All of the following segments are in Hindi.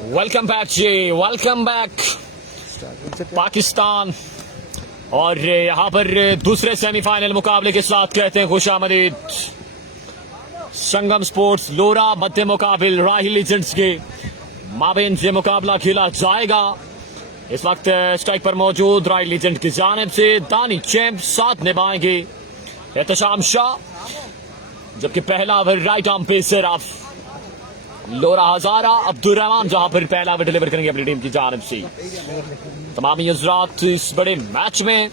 वेलकम बैक जी, वेलकम बैक पाकिस्तान। और यहाँ पर दूसरे सेमीफाइनल मुकाबले के साथ कहते हैं खुशामदीद। संगम स्पोर्ट्स लोरा मध्य मुकाबिल राही लीजेंड्स के माबेन से मुकाबला खेला जाएगा। इस वक्त स्ट्राइक पर मौजूद राही लीजेंड की जानिब से दानी चैंप साथ निभाएंगे एहतशाम शाह, जबकि पहला over right arm pacer of Lora Hazara Abdul Rahman जहां पर पहला ओवर डिलीवर करेंगे अपनी टीम की जानिब से। तमाम हजरात इस बड़े मैच में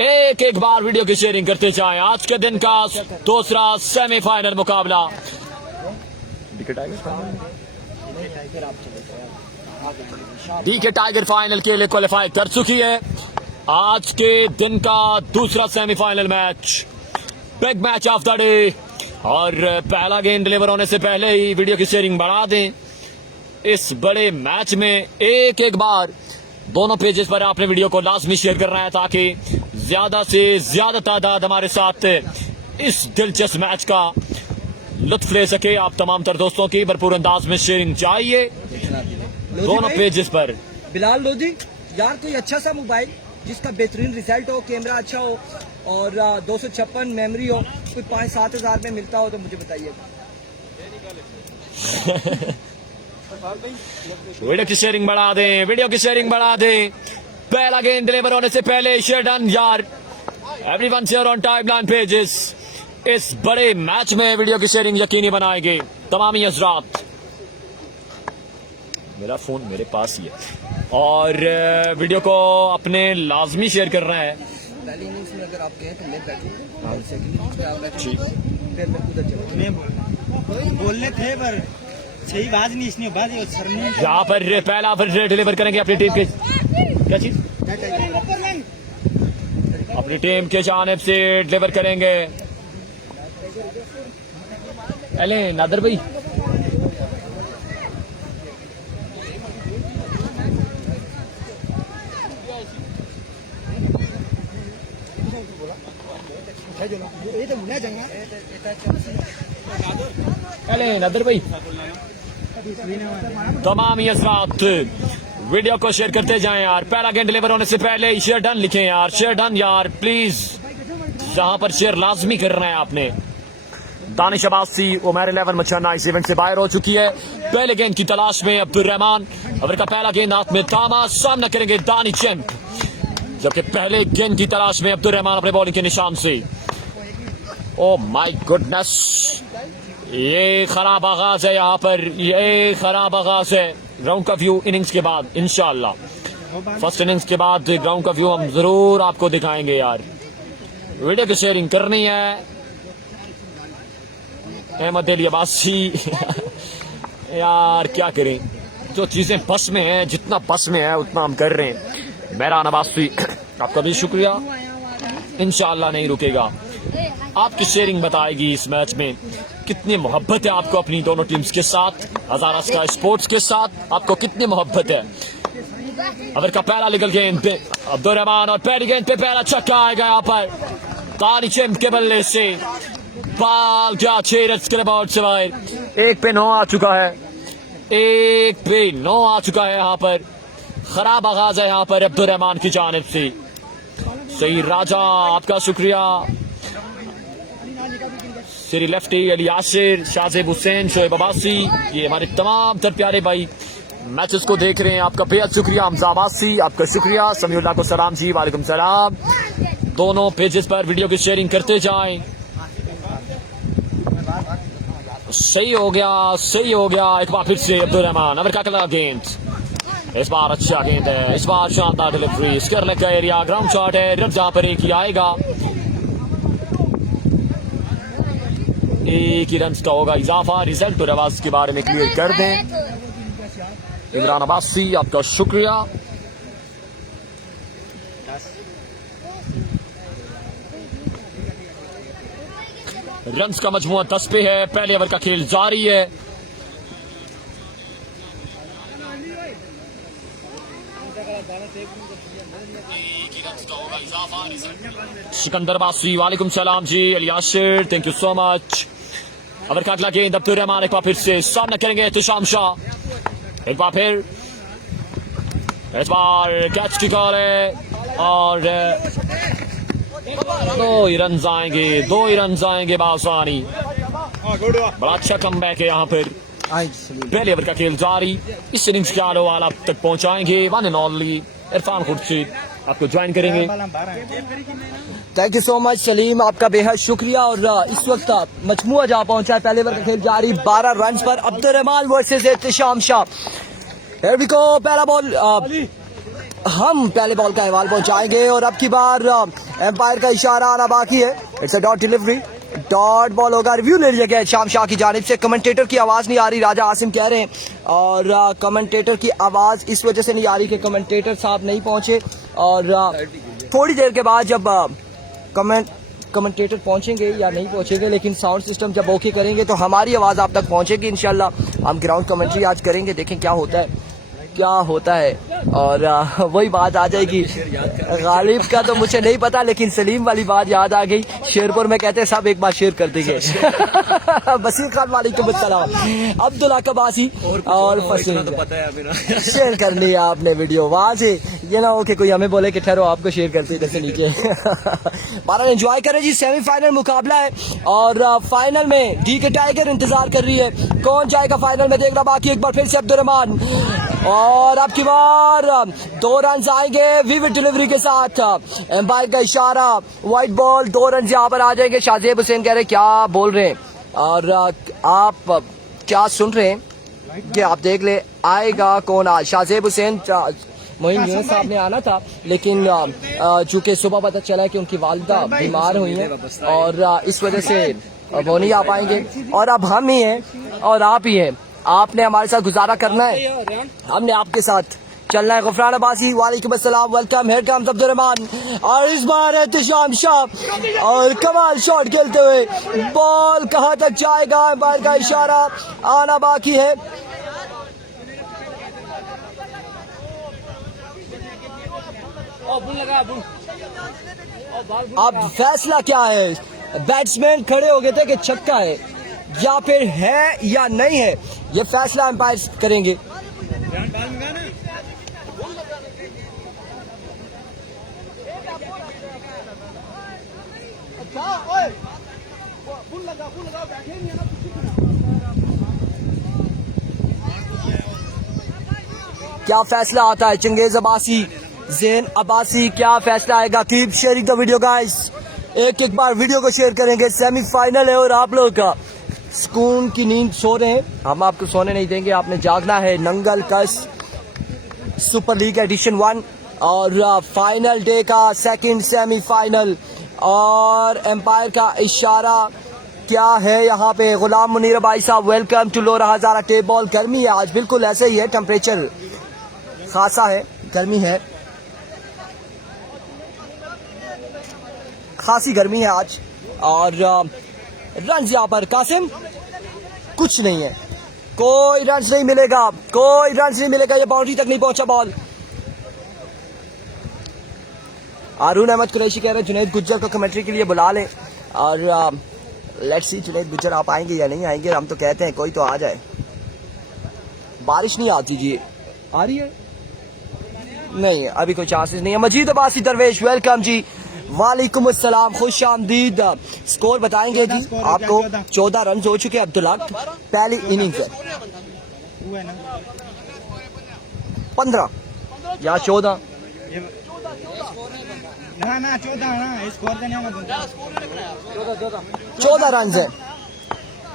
एक एक बार वीडियो की शेयरिंग करते जाएं। आज के दिन का दूसरा सेमीफाइनल मुकाबला डीके टाइगर फाइनल के लिए क्वालिफाई कर चुकी है। आज के दिन का दूसरा semifinal match, big match of the day. और पहला गेंद डिलीवर होने से पहले ही वीडियो की शेयरिंग बढ़ा दें। इस बड़े मैच में एक एक बार दोनों पेजेस पर आपने वीडियो को लाजमी शेयर करना है ताकि ज्यादा से ज्यादा तादाद हमारे साथ इस दिलचस्प मैच का लुत्फ ले सके। आप तमाम तर दोस्तों की भरपूर अंदाज में शेयरिंग चाहिए दोनों पेजेस पर। बिलाल लोधी यार, कोई अच्छा सा मोबाइल जिसका बेहतरीन रिजल्ट हो, कैमरा अच्छा हो और 256 मेमोरी हो, कोई 5-7 हजार में मिलता हो तो मुझे बताइएगा। वीडियो की शेयरिंग बढ़ा दें, वीडियो की शेयरिंग बढ़ा दें। पहला गेंद डिलीवर होने से पहले शेयर डन यार। Everyone share on timeline pages. इस बड़े मैच में वीडियो की शेयरिंग यकीनी बनाएंगे तमामी हजरात। मेरा फोन मेरे पास ही है और वीडियो को अपने लाजमी शेयर करना है। पहली इनिंग्स में अगर आप कहें तो मैं बैठूं और सेकंड इनिंग्स में आप बैठें फिर मैं उधर चलूं। बोलने थे पर सही बात नहीं, इसने बात यहाँ पर पहला ओवर डिलीवर करेंगे अपनी टीम के क्या चीज अपनी टीम के जानिब से डिलीवर करेंगे। पहले नादर भाई नदर भाई तमाम हजरात वीडियो को शेयर करते जाएं यार। पहला गेंद डिलीवर होने से पहले शेयर डन लिखें यार, शेयर डन यार प्लीज। जहां पर शेयर लाजमी करना है आपने। दानिश अब्बासी उमर 11 मचाना इस इवेंट से बाहर हो चुकी है। पहले गेंद की तलाश में अब्दुल रहमान, ओवर का पहला गेंद हाथ में थामा, सामना करेंगे दानी चैंप, जबकि पहले गेंद की तलाश में अब्दुल रहमान अपने बॉलिंग के निशान से। ओ माय गुडनेस, ये खराब आगाज है यहाँ पर, ये खराब आगाज है। ग्राउंड का व्यू इनिंग्स के बाद इंशाल्लाह, फर्स्ट इनिंग्स के बाद ग्राउंड का व्यू हम जरूर आपको दिखाएंगे यार। वीडियो की शेयरिंग करनी है। अहमद अली अब्बासी यार क्या करें, जो चीजें बस में है, जितना बस में है उतना हम कर रहे हैं। मेहरान अब्बासी आपका भी शुक्रिया, इंशाल्लाह नहीं रुकेगा। आपकी शेयरिंग बताएगी इस मैच में कितनी मोहब्बत है आपको अपनी दोनों टीम्स के साथ, हजारा स्काई स्पोर्ट्स के साथ आपको कितनी मोहब्बत है। ओवर का पहला लीगल गेंद पे अब्दुल रहमान और पहली गेंद पे पहला छक्का आएगा यहाँ पर दानी चैंप के बल्ले से। बाल क्या 6 रन्स के बाद सवार 1 पे 9 आ चुका है, 1 पे 9 आ चुका है। यहाँ पर खराब आगाज है यहाँ पर अब्दुल रहमान की जानिब से। सही राजा आपका शुक्रिया। श्री लेफ्टी अली यासिर, शाहजेब हुसैन, शोएब अब्बासी, ये हमारे तमाम तर प्यारे भाई मैचेस को देख रहे हैं। आपका बेहद शुक्रिया। हमजा अब्बासी आपका शुक्रिया। समीउल्लाह को सलाम जी, वालेकुम सलाम। दोनों पेजेस पर वीडियो की शेयरिंग करते जाएं। सही हो गया, सही हो गया। एक बार फिर से अब्दुल रहमान, ओवर का अगला गेंद, इस बार अच्छा गेंद है, इस बार शानदार डिलीवरी, स्क्वायर का एरिया, ग्राउंड शॉट है, रन जहां पर एक ही आएगा, एक ही रन का होगा इजाफा। रिजल्ट और आवाज के बारे में क्लियर कर दें। इमरान अब्बासी आपका शुक्रिया। रन्स का मजमुआ 10 पे है। पहले ओवर का खेल जारी है। सिकंदर अब्बासी वालेकुम सलाम जी, Aliyasir thank you so much. Over का अगला गेंद अब्दुल रहमान एक बार फिर से सामना करेंगे एहतशाम शाह। एक बार फिर इस बार कैच की कॉल है और 2 ही रन आएंगे, 2 ही रन आएंगे बासानी। बड़ा अच्छा कमबैक है यहाँ पर। पहले ओवर का खेल जारी, इस इनिंग्स के आलो वाला तक पहुंचाएंगे। One and only Irfan Khurshid आपको ज्वाइन करेंगे। Thank you so much Salim, आपका बेहद शुक्रिया। और इस वक्त मजमुआ जा पहुंचा है, पहले ओवर का खेल जारी 12 रन पर। Abdurrahman versus Ehtisham Shah. Here we go, पहला बॉल हम पहले बॉल का अहवाल पहुंचाएंगे और अब की बार एम्पायर का इशारा आना बाकी है। It's a dot delivery, dot ball होगा। रिव्यू ले लिया गया शाम शाह की जानिब से। कमेंटेटर की आवाज नहीं आ रही, राजा आसिम कह रहे हैं, और कमेंटेटर की आवाज इस वजह से नहीं आ रही कि कमेंटेटर साहब नहीं पहुंचे। और थोड़ी देर के बाद जब कमेंटेटर पहुंचेंगे या नहीं पहुंचेंगे, लेकिन साउंड सिस्टम जब ओके करेंगे तो हमारी आवाज आप तक पहुंचेगी इंशाल्लाह। हम ग्राउंड कमेंट्री आज करेंगे, देखें क्या होता है क्या होता है। और वही बात आ जाएगी। गालिब का तो मुझे नहीं पता, लेकिन सलीम वाली बात याद आ गई। शेरपुर में कहते हैं सब एक बार शेयर कर देंगे। बसीर खान वालेकुम अस्सलाम, अब्दुल्ला कबासी और फसील तो पता है शेयर कर लिया आपने वीडियो वहां से। ये ना हो कि कोई हमें बोले कि ठहरो आपको शेयर करते जैसे नीचे। बारह एंजॉय करें जी, सेमीफाइनल मुकाबला है और फाइनल में डी के टाइगर इंतजार कर रही है। कौन जाएगा फाइनल में देखना बाकी। एक बार फिर से अब्दुर्रहमान और अब की बार 2 रन आएंगे विविड डिलीवरी के साथ। एम्पायर का इशारा, व्हाइट बॉल, 2 रन यहाँ पर आ जाएंगे। शाहजेब हुसैन कह रहे क्या बोल रहे हैं और आप क्या सुन रहे हैं कि आप देख ले आएगा कौन आज। शाहजेब हुसैन मोइन यूनुस साहब ने आना था, लेकिन चूंकि सुबह पता चला है कि उनकी वालिदा बीमार हुई हैं और इस वजह से वो नहीं आ पाएंगे। और अब हम ही हैं और आप ही हैं, आपने हमारे साथ गुजारा करना है, हमने आपके साथ चलना है। गफरान अब्बासी वालेकुम अस्सलाम, वेलकम। हेयर कम्स अब्दुर्रहमान और इस बार एहतिशाम शाह और कमाल शॉट खेलते हुए। बॉल कहां तक जाएगा, एम्पायर का इशारा आना बाकी है। अब फैसला क्या है, बैट्समैन खड़े हो गए थे कि छक्का है या फिर है या नहीं है, ये फैसला एम्पायर करेंगे। क्या फैसला आता है, चंगेज अब्बासी, ज़ैन अब्बासी, क्या फैसला आएगा। Keep sharing the video guys, एक बार वीडियो को शेयर करेंगे। सेमीफाइनल है और आप लोग का सुकून की नींद सो रहे हैं, हम आपको सोने नहीं देंगे, आपने जागना है। नंगल कस सुपर लीग एडिशन 1 और फाइनल डे का सेकंड सेमीफाइनल। और एम्पायर का इशारा क्या है यहाँ पे। गुलाम मुनीर भाई साहब welcome to Lora Hazara tape ball. गर्मी है आज, बिल्कुल ऐसे ही है, टेम्परेचर खासा है, गर्मी है, खासी गर्मी है आज। और रन यहाँ पर कासिम कुछ नहीं है, कोई रन नहीं मिलेगा, कोई रन नहीं मिलेगा, ये बाउंड्री तक नहीं पहुंचा बॉल। अरुण अहमद कुरैशी कह रहे हैं जुनैद गुज्जर को कमेंट्री के लिए बुला लें। और लेट्स सी जुनैद गुज्जर आप आएंगे या नहीं आएंगे, हम तो कहते हैं कोई तो आ जाए। बारिश नहीं आती जी, आ रही है नहीं, अभी कोई चांसेस नहीं है। मजीद अब्बासी दरवेश वेलकम जी, वालेकुम अस्सलाम, खुश आमदीद। स्कोर बताएंगे जी आपको। 14 रन हो चुके अब्दुल्ला, पहली इनिंग्स है। 15 या 14 14 रन है,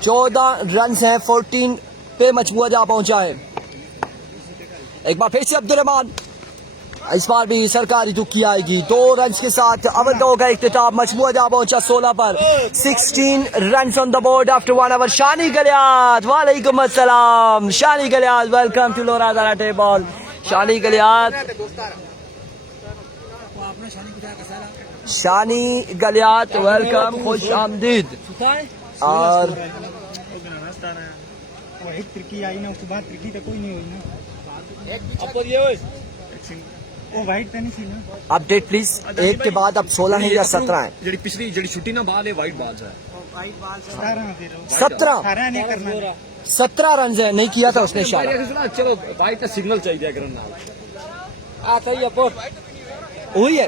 14 रन है। 14 पे मजमुआ जा पहुंचा है। एक बार फिर से अब्दुर्रहमान, इस बार भी सरकारी तुक्की आएगी। 2 रन के साथ ओवर 2 का इख्तिताम, मजमुआ जा पहुंचा 16 पर। 16 run on the board after 1 over. Shani Galiyat वालेकुम अस्सलाम, Shani Galiyat welcome to Lora Hazara tape ball. Shani Galiyat, Shani Galiyat welcome, खुश आमदीद। और अपडेट प्लीज, एक के बाद अब 16 है या 17 है। ਜਿਹੜੀ ਪਿਛਲੀ ਜਿਹੜੀ ਛੁੱਟੀ ਨਾ ਬਾਅਦ ਇਹ ਵਾਈਟ ਬਾਲਸ ਹੈ। 17 17 रन है, नहीं किया था उसने इशारा। चलो भाई का सिग्नल चाहिए करना हुई है,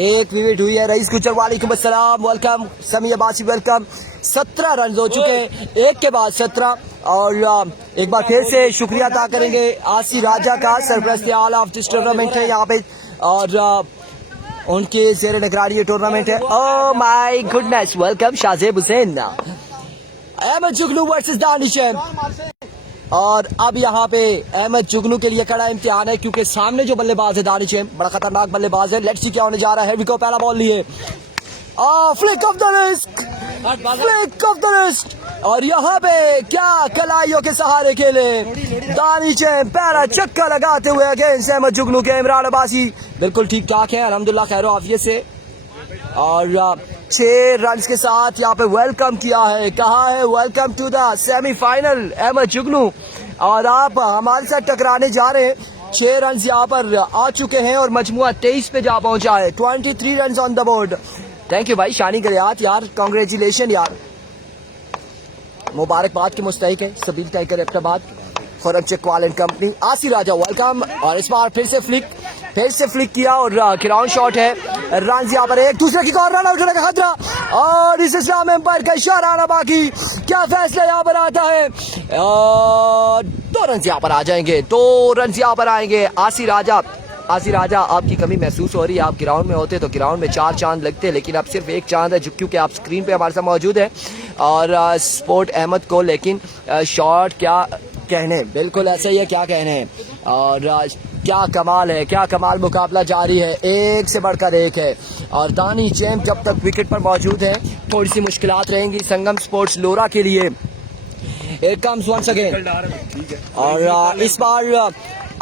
एक विकेट हुई है। रईस गुजर वालेकुम अस्सलाम, वेलकम। समी अब्बासी वेलकम। 17 रन हो चुके हैं, एक के बाद 17। और एक बार फिर से शुक्रिया अदा करेंगे आसी राजा का, सरपरस्त आला ऑफ दिस टूर्नामेंट है यहाँ पे, और उनके जेर निगरानी ये टूर्नामेंट है। Oh my goodness, welcome Shahzeb Hussain. Ahmed Jugnu versus Danish है, और अब यहाँ पे अहमद जुगनू के लिए कड़ा इम्तिहान है, क्योंकि सामने जो बल्लेबाज है दानिश है, बड़ा खतरनाक बल्लेबाज है। लेट्स सी क्या होने जा रहा है। विको पहला बॉल लिए, flick of the risk, flick of the risk, और यहाँ पे क्या कलाइयों के सहारे खेले दानिश है, पहला चक्का लगाते हुए अगेंस्ट अहमद जुगनू के। इमरान अब्बासी बिल्कुल ठीक ठाक है अल्हम्दुलिल्लाह, खैर आफियत से, और 6 रन के साथ यहाँ पे वेलकम किया है। कहा है welcome to the semifinal Ahmed Jugnu, और आप हमारे साथ टकराने जा रहे हैं। 6 रन यहाँ पर आ चुके हैं और मजमुआ 23 पे जा पहुंचा है। 23 run on the board. Thank you भाई शानी गलियात यार, कांग्रेचुलेशन यार, मुबारकबाद के मुस्तहिक है Sabeel Tiger Abbad, Khurram Chakwal and company. Aasi Raja welcome, और इस बार फिर से फ्लिक किया, और ग्राउंड शॉट है। रन यहाँ पर एक दूसरे की रन आउट होने का खतरा, और इस इस्लाम एम्पायर का इशारा आना बाकी। क्या फैसला यहाँ पर आता है? 2 रन यहाँ पर आ जाएंगे, 2 रन यहाँ पर आएंगे। आसी राजा आपकी कमी महसूस हो रही है। आप ग्राउंड में होते तो ग्राउंड में 4 चांद लगते, लेकिन अब सिर्फ 1 चांद है, जो क्योंकि आप स्क्रीन पे हमारे साथ मौजूद है। और स्पोर्ट अहमद को, लेकिन शॉट क्या कहने, बिल्कुल ऐसा ही है, क्या कहने। और क्या कमाल है, क्या कमाल मुकाबला जारी है, एक से बढ़कर एक है। और दानी चैम्प जब तक विकेट पर मौजूद है, थोड़ी सी मुश्किलात रहेंगी संगम स्पोर्ट्स लोरा के लिए। एक कम्स वंस अगेन, और इस बार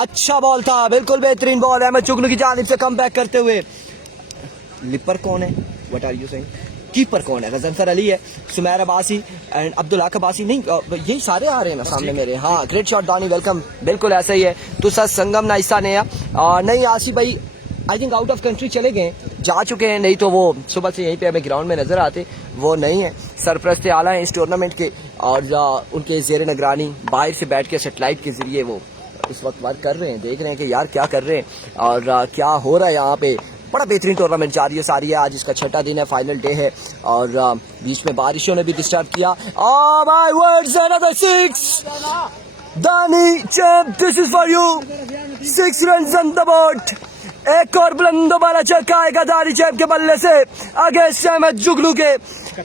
अच्छा बॉल था, बिल्कुल बेहतरीन बॉल अहमद जुगनू की जानिब से कम बैक करते हुए। लिपर कौन है, what are you saying? Keeper कौन है? गजनफर अली है, सुमैर अब्बासी एंड अब्दुल हक अब्बासी। नहीं, यही सारे आ रहे हैं ना सामने मेरे। हाँ, ग्रेट शॉट दानी, वेलकम। बिल्कुल ऐसा ही है। तो सर संगम ना हिस्सा नहीं, आसिफ भाई I think out of country चले गए, जा चुके हैं, नहीं तो वो सुबह से यहीं पे हमें ग्राउंड में नजर आते। वो नहीं है, सरपरस्त आला है इस टूर्नामेंट के, और उनके जेर निगरानी बाहर से बैठ के सेटेलाइट के जरिए वो इस वक्त वर्क कर रहे हैं, देख रहे हैं कि यार क्या कर रहे हैं और क्या हो रहा है यहाँ पे। बड़ा बेहतरीन टूर्नामेंट जारी है सारी है। आज इसका 6वां दिन है, फाइनल डे है, और बीच में बारिशों ने भी डिस्टर्ब किया। माय वर्ड्स, अनदर 6 दानी champ, this is for you. 6 run on the board. एक और बुलंद वाला छक्का आएगा दानी चैम्प के बल्ले से अगेंस्ट अहमद जुगनू के,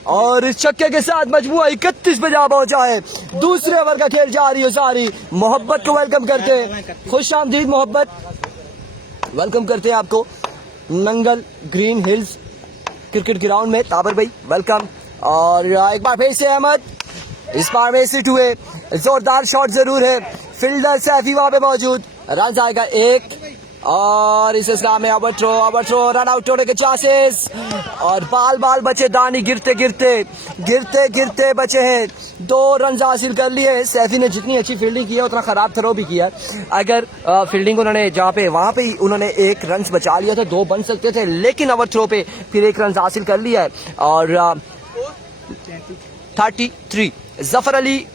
और इस छक्के के साथ मजमुआ 31 पे जा पहुंचा है। दूसरे ओवर का खेल जारी है सारी। मोहब्बत को वेलकम करते हैं, खुश आमदीद मोहब्बत, वेलकम करते हैं आपको Nangal green hills cricket ground में। ताबर भाई वेलकम। और एक बार फिर से अहमद, इस बार में सिट हुए, जोरदार शॉट जरूर है, फील्डर सैफी वहां पे मौजूद। रन आएगा 1, और इस इस्लाम में ओवरथ्रो रन आउट होने के चांसेस, और बाल बचे दानी, गिरते गिरते बचे हैं। 2 रन हासिल कर लिए। सैफी ने जितनी अच्छी फील्डिंग की है उतना खराब थ्रो भी किया। अगर फील्डिंग उन्होंने जहाँ पे वहां पे ही उन्होंने 1 रन बचा लिया था, 2 बन सकते थे, लेकिन ओवरथ्रो पे फिर 1 रन हासिल कर लिया है। और 33 जफर अली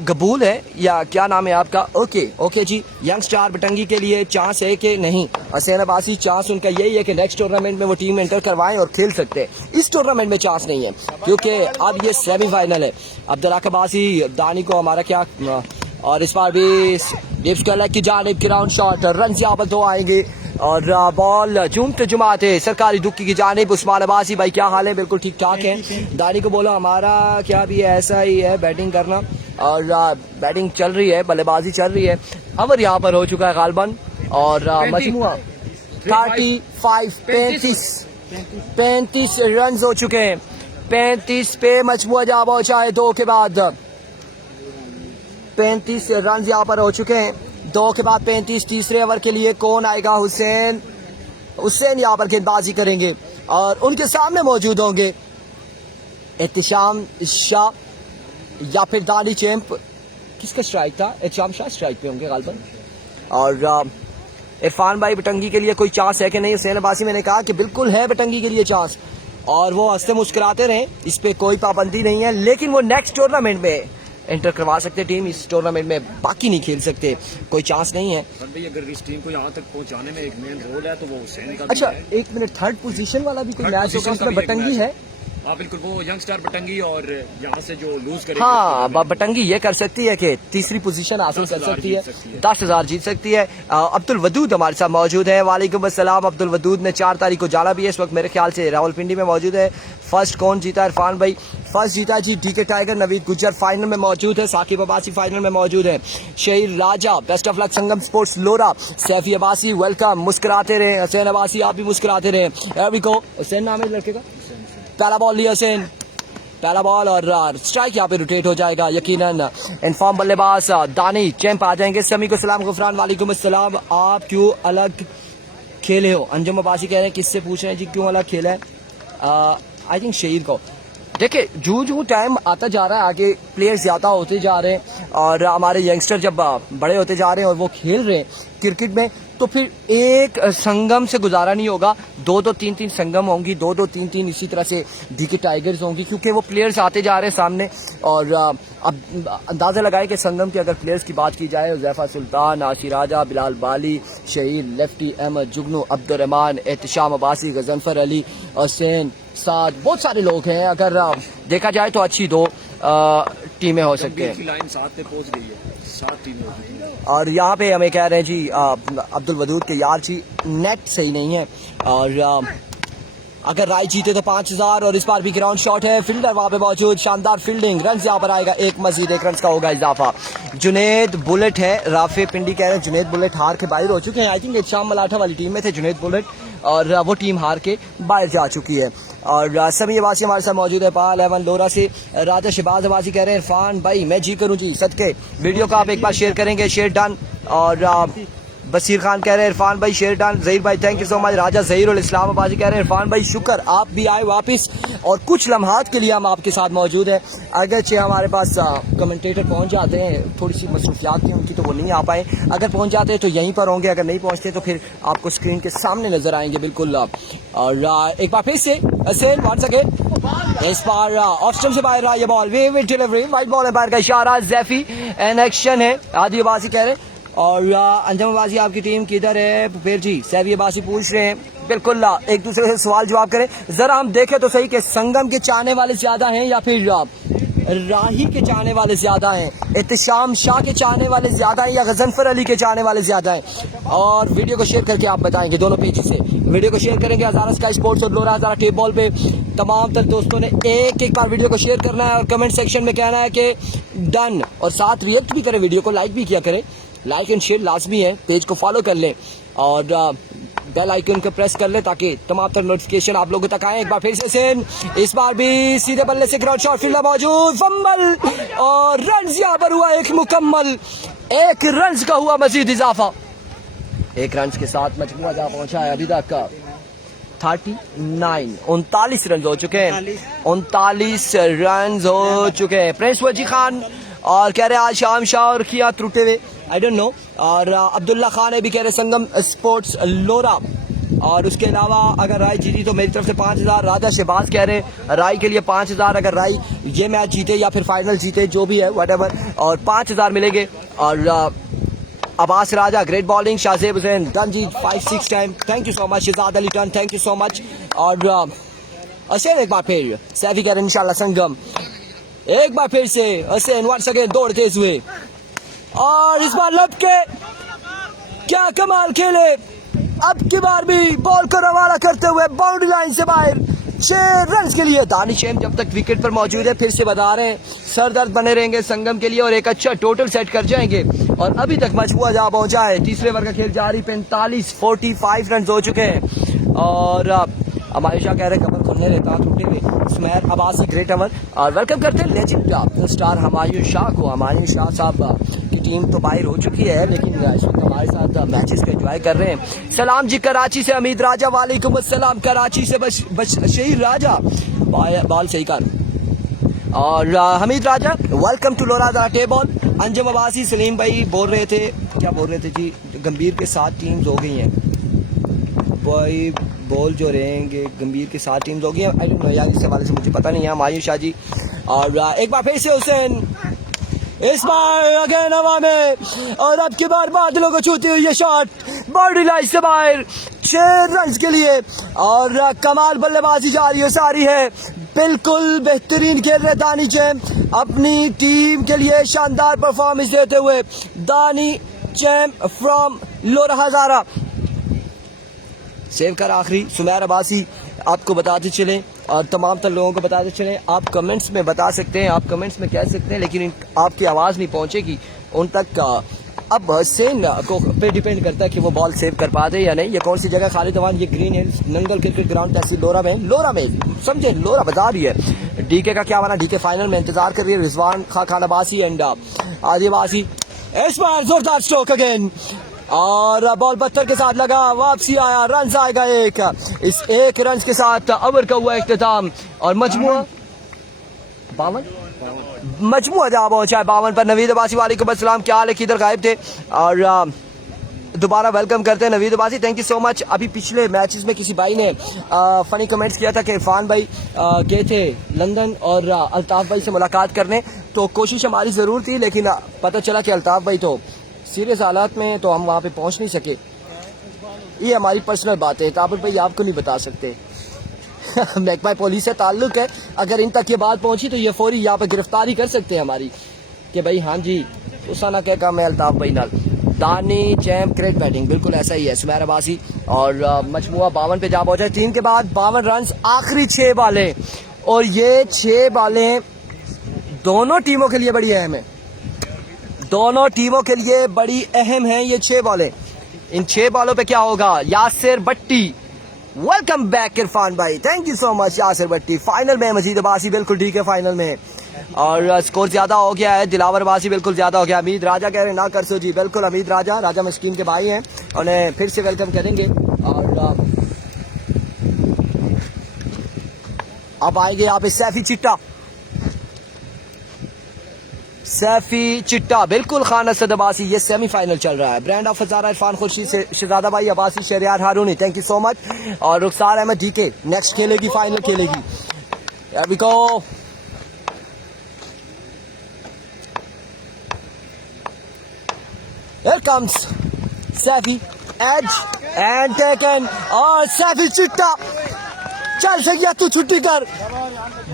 गबूल है या क्या नाम है आपका? ओके जी। यंग स्टार बटंगी के लिए चांस है कि नहीं? हसैन अब्बासी, चांस उनका यही है कि नेक्स्ट टूर्नामेंट में वो टीम एंटर करवाएं और खेल सकते हैं। इस टूर्नामेंट में चांस नहीं है, क्योंकि अब ये सेमीफाइनल है। अब्दुल हक अब्बासी, दानी को हमारा क्या, और इस बार भी डिप्स कलर की जानिब ग्राउंड शॉट, रन यहाँ पर 2 आएंगे, और बॉल जूमते जुमाते सरकारी दुक्की की जानिब। उस्मान अब्बासी भाई क्या हाल है? बिल्कुल ठीक ठाक है। दानी को बोलो हमारा क्या भी है, ऐसा ही है बैटिंग करना, और बैटिंग चल रही है, बल्लेबाजी चल रही है। ओवर यहाँ पर हो चुका है गालबन, और मजमुआ 35 रन हो चुके हैं। 35 पे मजमुआ जा पहुंचा है 2 के बाद। 35 रन यहाँ पर हो चुके हैं, 2 के बाद 35। तीसरे ओवर के लिए कौन आएगा? हुसैन यहाँ पर गेंदबाजी करेंगे, और उनके सामने मौजूद होंगे एहतिशाम शाह या फिर दानी चैम्प। किसका स्ट्राइक था? एहतिशाम शाह स्ट्राइक पे होंगे गालबन। और इरफान भाई बटंगी के लिए कोई चांस है कि नहीं? हुसैन अब्बासी, मैंने कहा कि बिल्कुल है बटंगी के लिए चांस, और वो हंसते मुस्कुराते रहे, इस पे कोई पाबंदी नहीं है, लेकिन वो नेक्स्ट टूर्नामेंट में एंटर करवा सकते टीम इस टूर्नामेंट में, बाकी नहीं खेल सकते, कोई चांस नहीं है। पर भाई अगर इस टीम को यहाँ तक पहुँचाने में एक मेन रोल है तो वो हुसैन का भी अच्छा है। 1 मिनट, थर्ड पोजीशन वाला भी कोई थर्ड मैच पोजीशन होगा का उसमें भी एक बटंगी मैच है? हाँ बिल्कुल, वो यंगस्टार बटंगी और यहाँ से जो लूज करेगी हाँ बटंगी ये कर सकती है कि तीसरी पोजीशन हासिल कर 10,000 सकती है, जीत सकती है। 10,000 जीत सकती है। अब्दुल वदूद हमारे साथ मौजूद है। वालेकुम अस्सलाम। अब्दुल वदूद ने 4 तारीख को जाना भी है, इस वक्त मेरे ख्याल से रावलपिंडी में मौजूद है। फर्स्ट कौन जीता? इरफान भाई फर्स्ट जीता जी, DK Tiger. Naveed Gujjar final में मौजूद है, साकिब अब्बासी फाइनल में मौजूद है, Shahir Raja best of luck Sangam sports Lora, Saifi Abbasi welcome, मुस्कुराते रहे। हुसैन अब्बासी आप भी मुस्कुराते रहे। हुसैन नाम है लड़के का। पहला बॉल लिया हुसैन, पहला बॉल और स्ट्राइक यहाँ पे रोटेट हो जाएगा यकीनन। इनफॉर्म बल्लेबाज दानी चैंप आ जाएंगे। समी को सलाम, गुफरान वालेकुम अस्सलाम। आप क्यों अलग खेले हो? अंजुम अब्बासी कह रहे हैं किससे पूछ रहे हैं जी क्यों अलग खेला है? आई थिंक शहीद को। देखिए जू टाइम आता जा रहा है, आगे प्लेयर्स ज़्यादा होते जा रहे हैं और हमारे यंगस्टर जब बड़े होते जा रहे हैं और वो खेल रहे हैं क्रिकेट में, तो फिर एक संगम से गुजारा नहीं होगा, 2-2 3-3 संगम होंगी, 2-2 3-3 इसी तरह से डीके टाइगर्स होंगी, क्योंकि वो प्लेयर्स आते जा रहे हैं सामने। और अब अंदाज़ा लगाए कि संगम के अगर प्लेयर्स की बात की जाए, ज़ैफ़ा सुल्तान, आशी राजा, बिलाल बाली, शहीद, लेफ्टी अहमद जुगनू, अब्दुर्रहमान, एहतशाम अब्बासी, गजनफर अली, हुसैन, साद, बहुत सारे लोग हैं। अगर देखा जाए तो अच्छी 2 टीमें हो सकती हैं। लाइन 7 पे पहुंच गई है, 7 टीमें हो चुकी हैं। और यहाँ पे हमें कह रहे हैं जी अब्दुल वदूद के यार जी नेट सही नहीं है, और अगर राय जीते तो 5,000। और इस बार भी ग्राउंड शॉट है, फील्डर वहाँ पे मौजूद, शानदार फील्डिंग, रन यहाँ पर आएगा, एक मजीद 1 रन का होगा इजाफा। जुनेद बुलेट है, राफे पिंडी कह रहे हैं जुनेद बुलेट हार के बाहर हो चुके हैं। आई थिंक शाम मलाठा वाली टीम में थे जुनेद बुलेट, और वो टीम हार के बाहर जा चुकी है। और समी अब्बासी हमारे साथ मौजूद है, पाल एवन लोरा से। राजा शहबाज अब्बासी कह रहे हैं इरफान भाई मैं जी करूँ जी सदके, वीडियो को आप एक बार शेयर करेंगे, शेयर डन। और बसीर खान कह रहे हैं इरफान भाई शेयर डन। जहीर भाई thank you so much. Raja Zaheer ul Islam Abbasi कह रहे हैं इरफान भाई शुक्र आप भी आए वापस, और कुछ लम्हात के लिए हम आपके साथ मौजूद हैं। अगरचे हमारे पास कमेंटेटर पहुंच जाते हैं, थोड़ी सी मसरूफियात थी उनकी तो वो नहीं आ पाए, अगर पहुंच जाते हैं तो यहीं पर होंगे, अगर नहीं पहुंचते तो फिर आपको स्क्रीन के सामने नजर आएंगे बिल्कुल। और एक बार फिर से हुसैन वंस अगेन, इस बार ऑफ स्टंप से बाहर रहा ये बॉल, वे डिलीवरी, वाइट बॉल एम्पायर का इशारा, जैफी एन एक्शन है, आदि अब्बासी कह रहे हैं। और अंजम अब्बासी आपकी टीम किधर है? फिर जी सैफी अब्बासी पूछ रहे हैं, बिल्कुल एक दूसरे से सवाल जवाब करें। जरा हम देखें तो सही कि संगम के चाहने वाले ज्यादा हैं या फिर राही के चाहने वाले ज्यादा हैं, एहतशाम शाह के चाहने वाले ज्यादा हैं या गजनफर अली के चाहने वाले ज्यादा हैं? और वीडियो को शेयर करके आप बताएंगे, दोनों पेज से वीडियो को शेयर करेंगे। हज़ारा स्काई स्पोर्ट्स और लोरा हज़ारा टेप बॉल पे तमाम तर दोस्तों ने एक बार वीडियो को शेयर करना है और कमेंट सेक्शन में कहना है कि डन, और साथ रिएक्ट भी करें, वीडियो को लाइक भी किया करें। लाइक एंड शेयर लाजमी है, पेज को फॉलो कर लें और बेल आइकन को प्रेस कर ले ताकि तमाम तर नोटिफिकेशन आप लोगों तक आए। एक बार फिर से सेन, इस बार भी सीधे बल्ले से ग्राउंड शॉट, फील्डर मौजूद, फंबल और रन यहाँ पर हुआ एक मुकम्मल, 1 रन का हुआ मजीद इजाफा, 1 रन के साथ मजमूआ जहाँ पहुंचा है अभी तक का 39 रन हो चुके हैं, 39 रन हो चुके हैं। प्रिंस वजी खान और कह रहे हैं आज शाम शाह और किया त्रुटे हुए, आई डोंट नो। और अब्दुल्ला खान है भी कह रहे संगम स्पोर्ट्स लोरा। और उसके अलावा अगर राय जीती तो मेरी तरफ से 5,000। राजा शहबाज कह रहे हैं राय के लिए 5,000, अगर राय ये मैच जीते या फिर फाइनल जीते जो भी है व्हाटएवर, और 5,000 मिलेंगे। और Abbas Raja great bowling, Shahzeb Hussain done जी 5-6 time, thank you so much. Shahzad Ali टन थैंक यू सो मच। और हुसैन एक बार फिर सैफी कह रहे इंशाल्लाह संगम, एक बार फिर से हुसैन वंस अगेन दौड़ते हुए, और इस बार लब के क्या कमाल खेले, अब की बार भी बॉल को रवाना करते हुए बाउंड्री लाइन से बाहर 6 रन के लिए। दानिश एम जब तक विकेट पर मौजूद है, फिर से बता रहे हैं सरदर्द बने रहेंगे संगम के लिए और एक अच्छा टोटल सेट कर जाएंगे। और अभी तक मजबूआ जहाँ पहुंचा है, तीसरे ओवर का खेल जारी, 45 रन हो चुके हैं। और हमारे शाह कह रहे कमर खुलने रहता टूटे हुए, स्मैर अब्बासी ग्रेट अमर। और वेलकम करते हैं लेजेंड स्टार हमायूं शाह को। हमायूं शाह साहब की टीम तो बाहर हो चुकी है, लेकिन इस वक्त हमारे साथ मैचेस को एंजॉय कर रहे हैं। सलाम जी कराची से हमीद राजा, वालेकुम अस्सलाम कराची से शहीर राजा, बॉल सही कर। और Hamid Raja welcome to Lora table. Anjum Abbasi Saleem भाई बोल रहे थे, क्या बोल रहे थे जी, गंभीर के 7 टीम्स हो गई हैं भाई, बॉल जो रहेंगे गंभीर के 7 टीम्स हो गई हैं, आई डोंट नो यार, इस हवाले से मुझे पता नहीं है। मायूं शाह जी और एक बार फिर से हुसैन इस बार अगेन हवा में, और अब की बार बादलों को छूती हुई ये शॉट बाउंड्री लाइन से बाहर, 6 रन के लिए। और कमाल बल्लेबाजी जारी है सारी है, बिल्कुल बेहतरीन खेल रहे दानी चैम अपनी टीम के लिए, शानदार परफॉर्मेंस देते हुए दानी चैम फ्रॉम लोरा हजारा। सेव कर आखिरी सुमेर अब्बासी। आपको बताते चलें और तमाम तर लोगों को बताते चलें, आप कमेंट्स में बता सकते हैं, आप कमेंट्स में कह सकते हैं, लेकिन आपकी आवाज़ नहीं पहुंचेगी उन तक। अब हसैन को पे डिपेंड करता है कि वो बॉल सेव कर पाते या नहीं। ये कौन सी जगह खालिद अवान, ये Green Hills Nangal cricket ground तहसील लोरा में समझे, लोरा बाजार ही है। डीके का क्या बना, डीके फाइनल में इंतजार कर रही है। रिजवान खान अब्बासी एंड आदिवासी। इस बार जोरदार स्ट्रोक अगेन, और बॉल पत्थर के साथ लगा, वापसी आया, रन आएगा एक। इस 1 रन के साथ ओवर का हुआ इख्तिताम, और मजमुआ 52 मजमुआ जहाँ पहुंचा है 52 पर। नवीद अब्बासी वालेकुम अस्सलाम, क्या हाल है, किधर गायब थे? और दोबारा वेलकम करते हैं Naveed Abbasi, thank you so much. अभी पिछले मैचेस में किसी भाई ने फनी कमेंट्स किया था कि इरफान भाई गए थे लंदन और अल्ताफ भाई से मुलाकात करने, तो कोशिश हमारी ज़रूर थी, लेकिन पता चला कि अल्ताफ भाई तो सीरियस हालात में, तो हम वहाँ पे पहुँच नहीं सके। ये हमारी पर्सनल बात है, ताबिर भाई आपको नहीं बता सकते। महकमा पुलिस से ताल्लुक है, अगर इन तक ये बात पहुंची तो ये फौरी यहाँ पे गिरफ्तारी कर सकते हैं हमारी, कि भाई हाँ जी उसा ना क्या काम है अल्ताफ भाई नाल। दानी चैम क्रिकेट बैटिंग बिल्कुल ऐसा ही है। सुमेर अब्बासी और मजमुआ 52 पे जा पहुंचा। 3 के बाद 52 रन, आखिरी 6 बालें, और ये 6 बालें दोनों टीमों के लिए बड़ी अहम है, दोनों टीमों के लिए बड़ी अहम है ये 6 बॉलें। इन 6 बॉलों पे क्या होगा? यासिर भट्टी, वेलकम बैक इरफान भाई, thank you so much Yasir Bhatti. Final में मजीद अब्बासी बिल्कुल ठीक है फाइनल में, और स्कोर ज्यादा हो गया है। दिलावर अब्बासी बिल्कुल ज्यादा हो गया। अमीद राजा कह रहे हैं ना कर सो जी, बिल्कुल अमीद राजा मस्कीन के भाई हैं, उन्हें फिर से वेलकम करेंगे। और अब आएंगे यहाँ पे सैफी चिट्टा, बिल्कुल खान असद अब्बासी। ये सेमीफाइनल चल रहा है। ब्रांड ऑफ हजारा इरफान खुर्शीद से शहजादा भाई Abbasi Shahryar Harooni, thank you so much. और रुखसार अहमद डीके नेक्स्ट खेलेगी, फाइनल खेलेगी। Here we go. Here comes Safi, edge and taken, और सैफी चिट्टा चल सकिया, तू छुट्टी कर,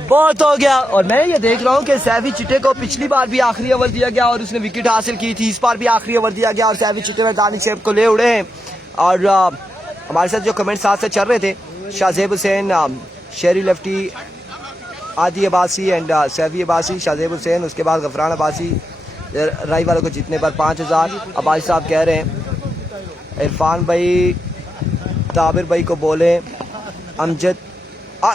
बहुत हो गया। और मैं ये देख रहा हूँ कि सैफी चिट्टे को पिछली बार भी आखिरी ओवर दिया गया और उसने विकेट हासिल की थी, इस बार भी आखिरी ओवर दिया गया और सैफी चिट्टे में दानिश शेब को ले उड़े हैं। और हमारे साथ जो कमेंट साथ से चल रहे थे, शाहजेब हुसैन, शेरी लेफ्टी, आदि अब्बासी एंड सैफी अब्बासी, शाहजेब हुसैन, उसके बाद गफरान अब्बासी, राई वालों को जीतने पर 5000। अब्बासी साहब कह रहे हैं इरफान भाई ताबिर भाई को बोले, अमजद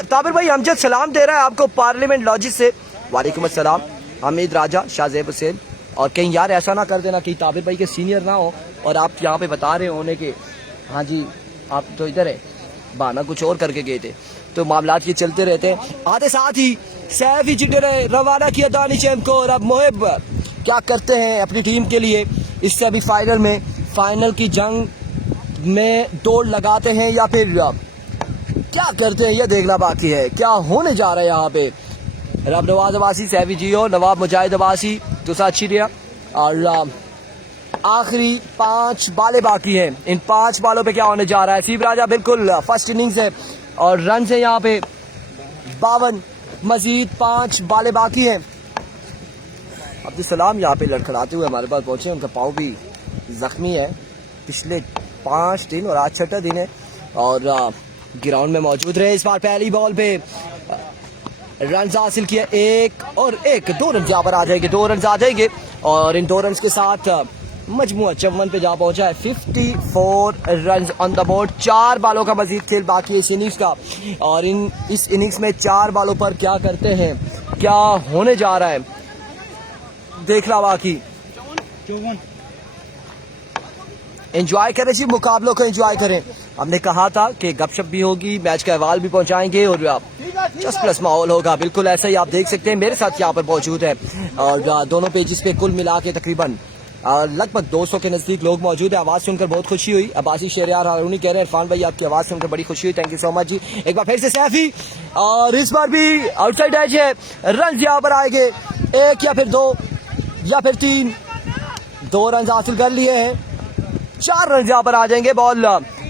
ताबिर भाई अमजद सलाम दे रहा है आपको पार्लियामेंट लॉजिस से, वालेकुम अस्सलाम। हमीद राजा, शाहजेब हुसैन, और कहीं यार ऐसा ना कर देना कि ताबिर भाई के सीनियर ना हो और आप यहाँ पे बता रहे होने के हाँ जी आप तो इधर है, बहाना कुछ और करके गए थे, तो मामलात ये चलते रहते हैं। आधे साथ ही सैफी चिट्टे ने रवाना किया दानिश शेब को, और अब मोहिब क्या करते हैं अपनी टीम के लिए इससे अभी फाइनल की जंग में दौड़ लगाते हैं या फिर क्या करते हैं, ये देखना बाकी है। क्या होने जा रहा है यहाँ पे? रब नवाज अब्बासी, सैफी जियो, नवाब मुजाहिद अब्बासी, तो अच्छी दिया। और आखिरी 5 बालें बाकी हैं, इन 5 बालों पे क्या होने जा रहा है? सीब राजा बिल्कुल फर्स्ट इनिंग्स है और रन है यहाँ पे 52, मजीद 5 बालें बाकी हैं। अब्दुल सलाम यहाँ पे लड़खड़ाते हुए हमारे पास पहुंचे, उनका पाँव भी जख्मी है, पिछले 5 दिन और आज 6ठा दिन है, और ग्राउंड में मौजूद रहे। इस बार पहली बॉल पे रन हासिल किया, 2 रन यहाँ पर आ जाएंगे, 2 रन आ जाएंगे, और इन 2 रन के साथ मजमुआ 54 पे जा पहुंचा है। 54 रन ऑन द बोर्ड। 4 बालों का मजीद खेल बाकी है इस इनिंग्स का, और इस इनिंग्स में 4 बालों पर क्या करते हैं, क्या होने जा रहा है देखना बाकी। एंजॉय करें जी, मुकाबलों को एंजॉय करें। हमने कहा था कि गपशप भी होगी, मैच का अहवाल भी पहुंचाएंगे और जस्ट प्लस माहौल होगा, बिल्कुल ऐसा ही आप देख सकते हैं। मेरे साथ यहाँ पर मौजूद है और दोनों पेजेस पे कुल मिला के तकरीबन लगभग 200 के नजदीक लोग मौजूद है। आवाज सुनकर बहुत खुशी हुई। अब्बासी शहरियार हारूनी कह रहे हैं इरफान भाई आपकी आवाज सुनकर बड़ी खुशी हुई, थैंक यू सो मच जी। एक बार फिर से सैफी, और इस बार भी आउटसाइड एज है, रन यहाँ पर आएंगे 1 या फिर 2, या फिर 3, 2 रन हासिल कर लिए हैं। 4 रन यहाँ पर आ जाएंगे। बॉल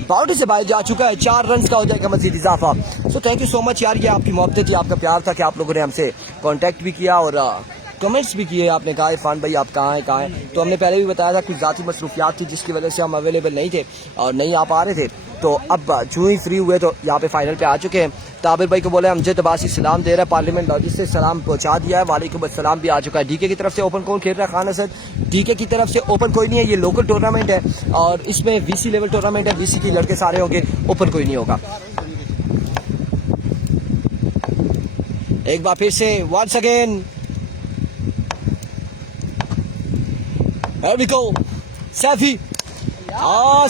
बाउंड्री से बाहर जा चुका है। 4 रन का हो जाएगा मजीद इजाफा। So thank you so much यार, ये आपकी मोहब्बत थी, आपका प्यार था कि आप लोगों ने हमसे कांटेक्ट भी किया और कमेंट्स भी किए। आपने कहा इरफान भाई आप कहाँ हैं। तो हमने पहले भी बताया था कुछ ज़ाती मसरूफियात थी जिसकी वजह से हम अवेलेबल नहीं थे और नहीं आ पा रहे थे। तो अब जो ही फ्री हुए तो यहाँ पे फाइनल पे आ चुके हैं। ताबिर भाई को बोले अमजद अब्बासी सलाम दे रहा है, पार्लियामेंट लॉजिस्ट से सलाम पहुंचा दिया है। वालेकुम अस्सलाम भी आ चुका है। डीके की तरफ से ओपन कौन खेल रहा है? खान असद। डीके की तरफ से ओपन कोई नहीं है, ये लोकल टूर्नामेंट है और इसमें वीसी लेवल टूर्नामेंट है। वीसी के लड़के सारे होंगे, ओपन कोई नहीं होगा। एक बार फिर से once again Here we go. Saifi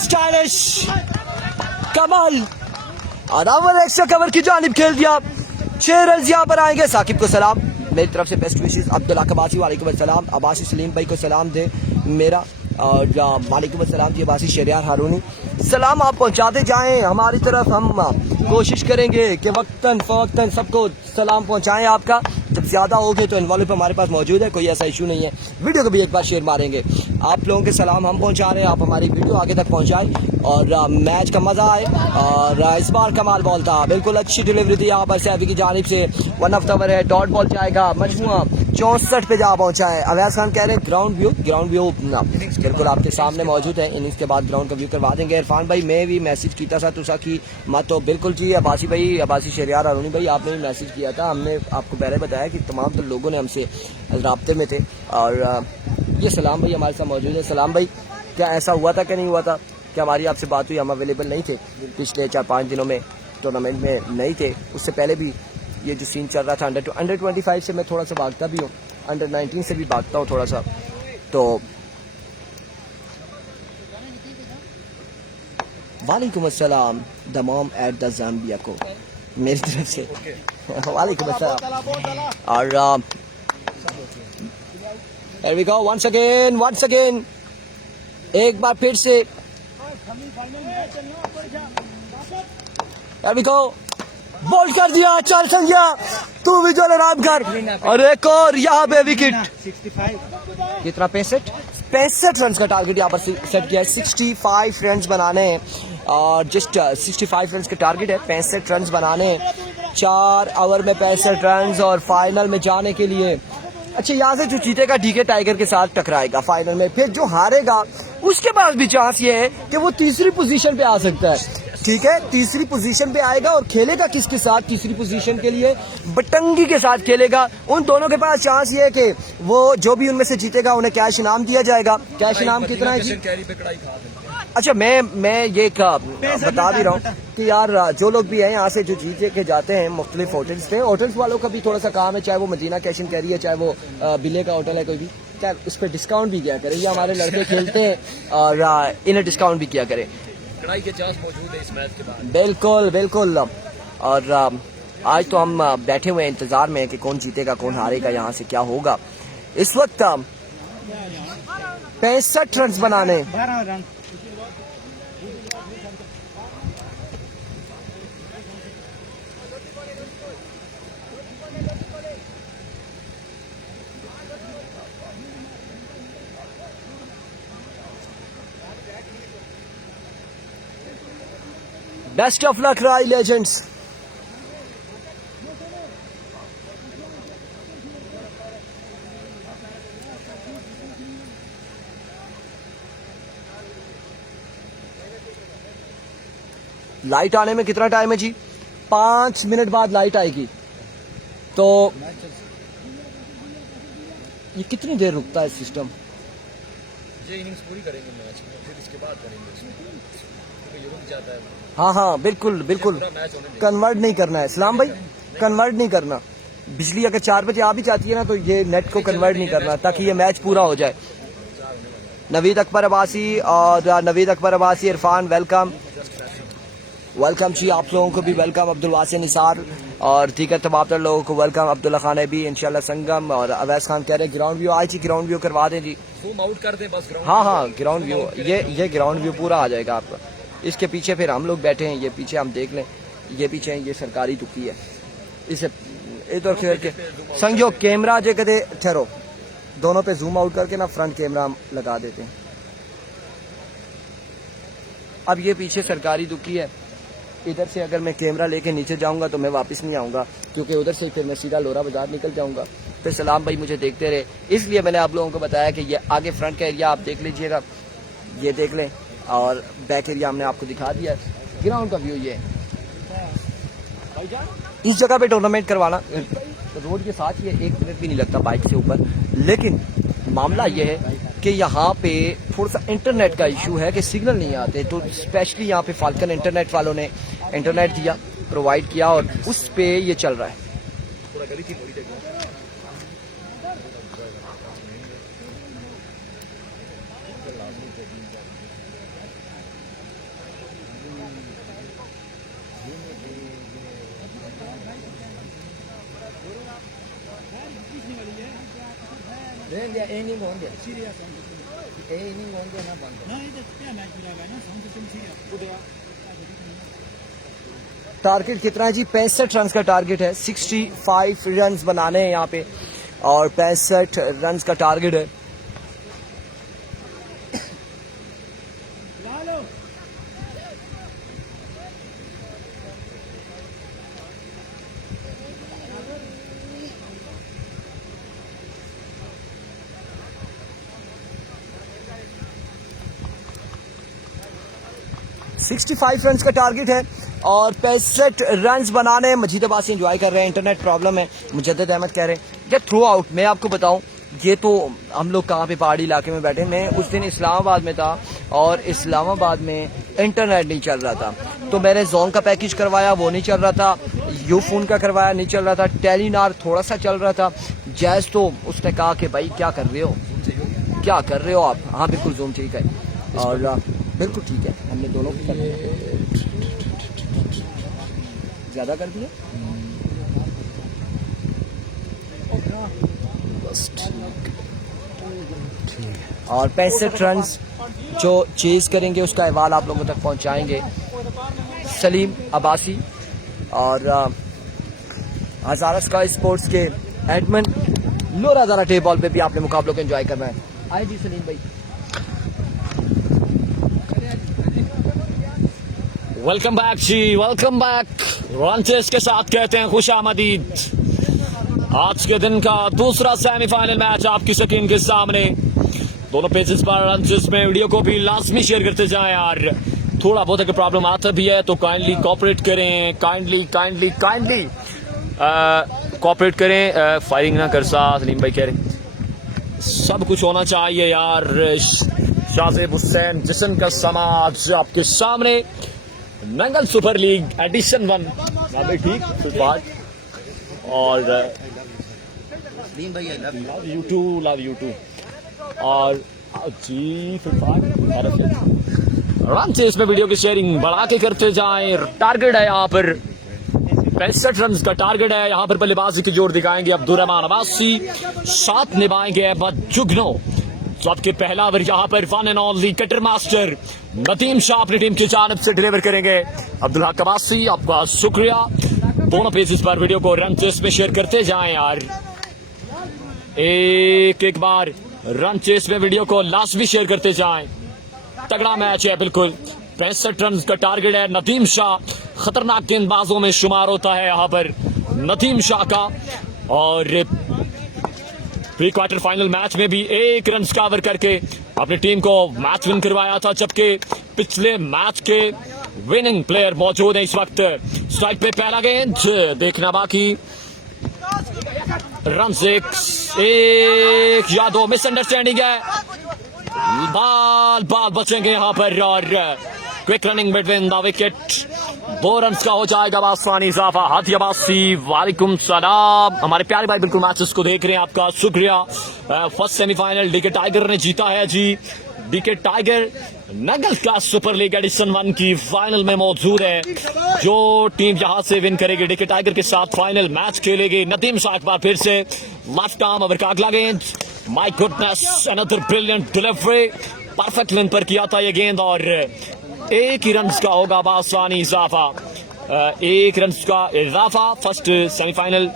stylish कमाल अरावल एक्स्ट्रा कवर की जानिब खेल दिया। 6 रन यहाँ पर आएंगे। साकिब को सलाम मेरी तरफ से, बेस्ट विशेस। अब्दुल्ला कबासी वालेकुम अस्सलाम। अब्बासी सलीम भाई को सलाम दे मेरा और वालेकुम अस्सलाम जी। अब्बासी शरियार हारूनी सलाम आप पहुंचाते जाएं हमारी तरफ। हम कोशिश करेंगे कि वक्तन फवक्तन सबको सलाम पहुंचाएं आपका। जब ज्यादा हो गए तो इन्वॉल्व हमारे पास मौजूद है, कोई ऐसा इशू नहीं है। वीडियो को भी एक बार शेयर मारेंगे। आप लोगों के सलाम हम पहुंचा रहे हैं, आप हमारी वीडियो आगे तक पहुंचाएं और मैच का मजा आए। और इस बार कमाल बॉल था, बिल्कुल अच्छी डिलीवरी थी यहाँ पर सैफी की जानिब से। 1 ऑफ ओवर है, डॉट बॉल जाएगा। मजमुआ 64 पे जा पहुंचा है। अवैस खान कह रहे हैं ग्राउंड व्यू बिल्कुल आपके सामने मौजूद है। इनिंग्स के बाद ग्राउंड का व्यू करवा देंगे। इरफान भाई मैं भी मैसेज किया था तुसा की मत तो बिल्कुल जी। अब्बासी भाई, अब्बासी शरियार हारूनी भाई आपने भी मैसेज किया था। हमने आपको पहले बताया कि तमाम तो लोगों ने हमसे राब्ते में थे और ये सलाम भाई हमारे साथ मौजूद है। सलाम भाई क्या ऐसा हुआ था कि नहीं हुआ था कि हमारी आपसे बात हुई? हम अवेलेबल नहीं थे पिछले 4-5 दिनों में, टूर्नामेंट में नहीं थे। उससे पहले भी ये जो सीन चल रहा था अंडर 25 से मैं थोड़ा सा भागता भी हूँ, अंडर 19 से भी भागता हूँ थोड़ा सा। तो वालेकुम अस्सलाम दमाम एट द ज़ाम्बिया को मेरी तरफ से वालेकुम अस्सलाम। और here we go once again एक बार फिर से here we go बॉल कर दिया। 4 संख्या तू भी जो आराम कर और एक और यहाँ पे विकेट। 65 कितना? 65 रन का टारगेट यहाँ पर सेट किया है। 65 रन बनाने हैं और जस्ट 65 रन का टारगेट है। 65 रन बनाने हैं 4 ओवर में 65 रन और फाइनल में जाने के लिए। अच्छा यहाँ से जो जीतेगा डीके टाइगर के साथ टकराएगा फाइनल में। फिर जो हारेगा उसके पास भी चांस ये है कि वो तीसरी पोजीशन पे आ सकता है। ठीक है, तीसरी पोजीशन पे आएगा और खेलेगा किसके साथ? तीसरी पोजीशन के लिए बटंगी के साथ खेलेगा। उन दोनों के पास चांस ये है कि वो जो भी उनमें से जीतेगा उन्हें कैश इनाम दिया जाएगा। कैश इनाम कितना है जी? अच्छा मैं ये बता भी रहा हूँ कि यार जो लोग भी हैं यहाँ से जो जीत के जाते हैं मुख्तलिफ होटल्स पे, होटल्स वालों का भी थोड़ा सा काम है, चाहे वो मदीना कैश इन कैरी है, चाहे वो बिले का होटल है कोई भी, क्या उस पर डिस्काउंट भी किया करे। ये हमारे लड़के खेलते हैं और इन्हें डिस्काउंट भी किया करे। कड़ाई के चांस मौजूद है इस मैच के बाद। बिल्कुल। और आज तो हम बैठे हुए इंतजार में कि कौन जीतेगा कौन हारेगा, यहाँ से क्या होगा। इस वक्त 65 रन बनाने। 12 run. Best of luck Rai legends. Light आने में कितना टाइम है जी? 5 मिनट बाद लाइट आएगी। तो ये कितनी देर रुकता है सिस्टम? ये इनिंग्स पूरी करेंगे मैच में, फिर इसके बाद करेंगे इसमें, तो ये रुक जाता है। हाँ बिल्कुल कन्वर्ट नहीं करना है सलाम भाई, कन्वर्ट नहीं करना। बिजली अगर 4 बजे आ भी जाती है ना तो ये नेट को कन्वर्ट नहीं करना ताकि ये मैच पूरा हो जाए। नवीद अकबर अब्बासी और नवीद अकबर अब्बासी इरफान वेलकम जी, आप लोगों को भी वेलकम। अब्दुल वासी निसार और दीगर तमाम लोगों को वेलकम। अब्दुल्ला खान है भी इंशाल्लाह संगम और अवैस खान कह रहे हैं ग्राउंड व्यू। आज ही ग्राउंड व्यू करवा दें जी, जूम आउट कर दें बस ग्राउंड। हाँ ग्राउंड व्यू, ये ग्राउंड व्यू पूरा आ जाएगा आपका। इसके पीछे फिर हम लोग बैठे हैं, ये पीछे हम देख लें, ये पीछे ये सरकारी दुखी है। इसे इधर खेल के संजो कैमरा जे कदे ठहरो दोनों पे जूम आउट करके ना फ्रंट कैमरा लगा देते हैं। अब ये पीछे सरकारी दुखी है, इधर से अगर मैं कैमरा लेके नीचे जाऊंगा तो मैं वापस नहीं आऊंगा, क्योंकि उधर से फिर मैं सीधा लोरा बाजार निकल जाऊंगा। फिर सलाम भाई मुझे देखते रहे, इसलिए मैंने आप लोगों को बताया कि ये आगे फ्रंट का एरिया आप देख लीजिएगा, ये देख लें, और बैक एरिया हमने आपको दिखा दिया। ग्राउंड का व्यू ये है। इस जगह पे टूर्नामेंट करवाना रोड के साथ ही है, 1 मिनट भी नहीं लगता बाइक से ऊपर। लेकिन मामला ये है कि यहाँ पे थोड़ा सा इंटरनेट का इशू है कि सिग्नल नहीं आते, तो स्पेशली यहाँ पे फाल्कन इंटरनेट वालों ने इंटरनेट दिया, प्रोवाइड किया, और उस पे ये चल रहा है। टारगेट कितना है जी? 65 रन का टारगेट है। 65 रन बनाने हैं यहाँ पे, और 65 रन का टारगेट है। सिक्सटी 65 रन का टारगेट है और 65 रन बनाने। मजीद अब्बासी एंजॉय कर रहे हैं, इंटरनेट प्रॉब्लम है, मुजद्दिद अहमद कह रहे हैं। जब थ्रू आउट मैं आपको बताऊं, ये तो हम लोग कहाँ पे पहाड़ी इलाके में बैठे। मैं उस दिन इस्लामाबाद में था और इस्लामाबाद में इंटरनेट नहीं चल रहा था, तो मैंने जोन का पैकेज करवाया, वो नहीं चल रहा था। यूफोन का करवाया, नहीं चल रहा था। टेलीनार थोड़ा सा चल रहा था। जैज तो उसने कहा कि भाई क्या कर रहे हो, क्या कर रहे हो आप? हाँ बिल्कुल जूम ठीक है, और बिल्कुल ठीक है, हमने दोनों को कर दिया। ज्यादा कर दिया और 65 रन जो चेज करेंगे उसका अहवाल आप लोगों तक पहुंचाएंगे सलीम अब्बासी और हजारा स्काई स्पोर्ट्स के एडमन। लोरा ज़रा टेप बॉल पे भी आपने मुकाबलों को एंजॉय करना है। आए जी सलीम भाई। वेलकम बैक जी, वेलकम बैक। रॉन्चेस के साथ कहते हैं खुश आमदीद। आज के दिन का दूसरा सेमीफाइनल मैच आपकी स्क्रीन के सामने। दोनों पेजेस पर रॉन्चेस में वीडियो को भी लाजमी शेयर करते जाएं यार। थोड़ा बहुत अगर प्रॉब्लम आता भी है तो काइंडली कोऑपरेट करें, काइंडली कोऑपरेट करें। फायरिंग ना कर सा सलीम भाई कह रहे, सब कुछ होना चाहिए यार। शाहजेब हुसैन जिस्म का समाज आपके सामने। नंगल सुपर लीग एडिशन 1 ठीक फिलहाल। और लव यू टू और जी फिलहाल रन से इसमें वीडियो की शेयरिंग बढ़ा के करते जाएं। टारगेट है यहाँ पर 65 रन का टारगेट है। यहाँ पर बल्लेबाजी की जोर दिखाएंगे अब्दुर्रहमान अब्बासी, साथ निभाएंगे अहमद जुगनो। सबके पहला ओवर यहाँ पर one and only cutter master Nadeem Shah अपनी टीम की जानिब से डिलीवर करेंगे। अब्दुल हक अब्बासी आपका शुक्रिया। दोनों पेजेस पर वीडियो को रन चेस में शेयर करते जाएं यार। एक बार रन चेस में वीडियो को लाजमी शेयर करते जाएं। तगड़ा मैच है बिल्कुल। 65 रन का टारगेट है। नदीम शाह खतरनाक गेंदबाजों में शुमार होता है यहाँ पर नदीम शाह का। और प्री क्वार्टर फाइनल मैच में भी 1 रन कवर करके अपनी टीम को मैच विन करवाया था, जबकि पिछले मैच के विनिंग प्लेयर मौजूद है इस वक्त। स्ट्राइक पे पहला गेंद देखना बाकी। रन एक या दो मिसअंडरस्टैंडिंग है। बाल बचेंगे यहाँ पर और quick running between the wicket. 2 run का हो जाएगा आसमानी इजाफा। हाथी अब्बासी वालेकुम सलाम। हमारे प्यारे भाई बिल्कुल मैचेस को देख रहे हैं, आपका शुक्रिया। फर्स्ट सेमीफाइनल डीके टाइगर ने जीता है जी। DK Tiger Nangal class super league edition 1 की फाइनल में मौजूद है। जो टीम यहां से विन करेगी डीके टाइगर के साथ फाइनल मैच खेलेगी। नदीम शाह एक बार फिर से लास्ट टाइम ओवर का अगला गेंद। My goodness, another brilliant delivery. Perfect length पर किया था ये गेंद और 1 ही रन का होगा आसानी इजाफा। एक रन का इजाफा। फर्स्ट सेमीफाइनल